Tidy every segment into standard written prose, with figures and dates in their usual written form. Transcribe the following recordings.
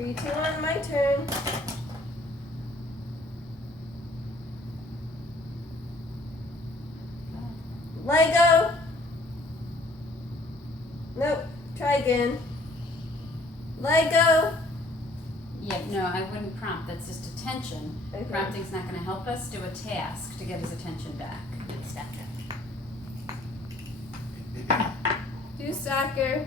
3, 2, 1, my turn. Lego. Nope. Try again. Lego. Yeah, no, I wouldn't prompt. That's just attention. Okay. Prompting's not going to help us. Do a task to get his attention back. Do soccer.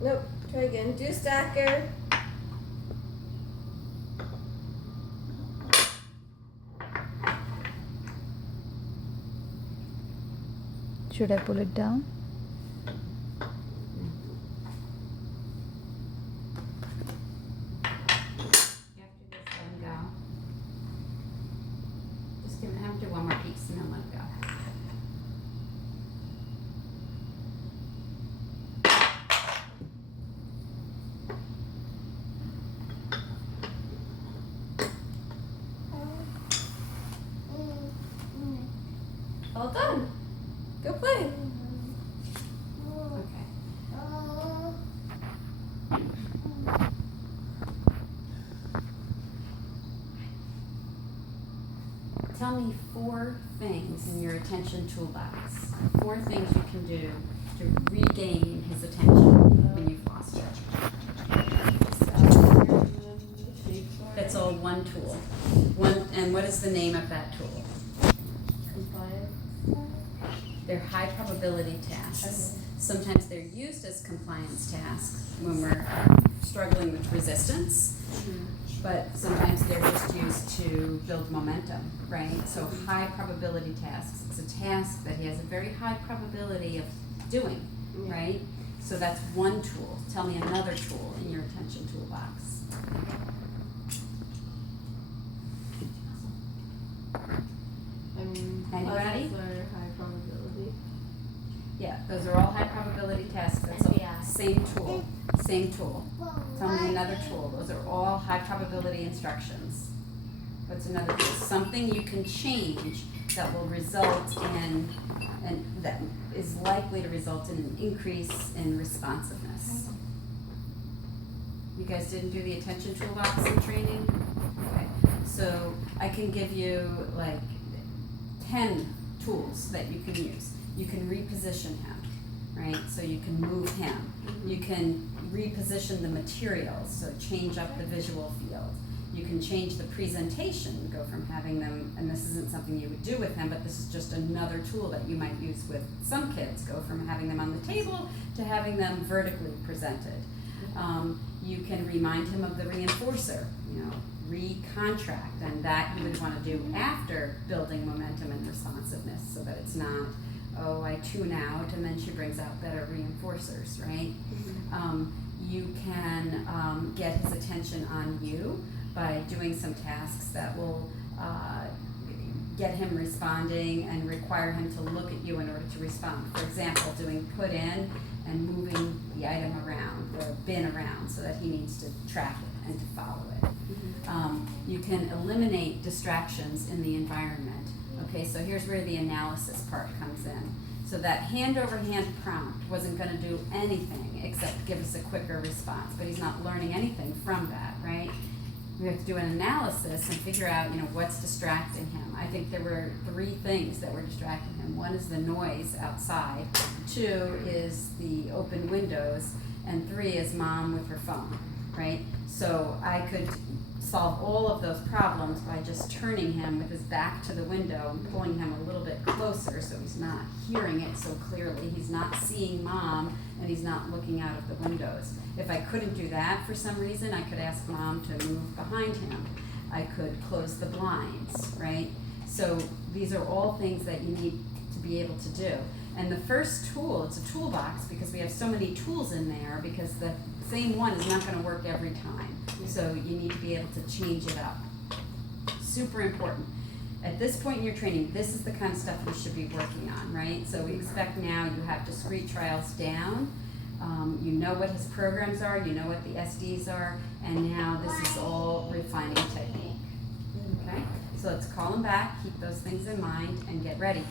Nope. Try again. Do soccer. Should I pull it down? You have to just let him go. Just have him do one more piece and then let him go. All done. Go play. Okay. Tell me 4 things in your attention toolbox. 4 things you can do to regain his attention when you've lost it. That's all one tool. And what is the name of that tool? They're high probability tasks. Sometimes they're used as compliance tasks when we're struggling with resistance, but sometimes they're just used to build momentum, right? So high probability tasks. It's a task that he has a very high probability of doing, right? So that's one tool. Tell me another tool in your attention toolbox. Anybody? High probability. Yeah, those are all high probability tasks. That's all same tool. Same tool. Tell me another tool. Those are all high probability instructions. What's another tool? Something you can change that will result in, and that is likely to result in an increase in responsiveness. You guys didn't do the attention toolbox in training? Okay. So I can give you like 10 tools that you can use. You can reposition him, right? So you can move him. You can reposition the materials, so change up the visual field. You can change the presentation, go from having them, and this isn't something you would do with him, but this is just another tool that you might use with some kids, go from having them on the table to having them vertically presented. You can remind him of the reinforcer, recontract, and that you would want to do after building momentum and responsiveness so that it's not, oh, I tune out and then she brings out better reinforcers, right? You can get his attention on you by doing some tasks that will get him responding and require him to look at you in order to respond. For example, doing put in and moving the item around, the bin around, so that he needs to track it and to follow it. You can eliminate distractions in the environment. Okay, so here's where the analysis part comes in. So that hand-over-hand prompt wasn't going to do anything except give us a quicker response, but he's not learning anything from that, right? We have to do an analysis and figure out, what's distracting him. I think there were 3 things that were distracting him. 1 is the noise outside, 2 is the open windows, and 3 is mom with her phone, right? So I could solve all of those problems by just turning him with his back to the window and pulling him a little bit closer so he's not hearing it so clearly, he's not seeing mom, and he's not looking out of the windows. If I couldn't do that for some reason, I could ask mom to move behind him. I could close the blinds, right? So these are all things that you need to be able to do. And the first tool, it's a toolbox because we have so many tools in there because the same one is not going to work every time. So you need to be able to change it up. Super important. At this point in your training, this is the kind of stuff you should be working on, right? So we expect now you have discrete trials down. You know what his programs are, you know what the SDs are, and now this is all refining technique. Okay? So let's call him back, keep those things in mind, and get ready.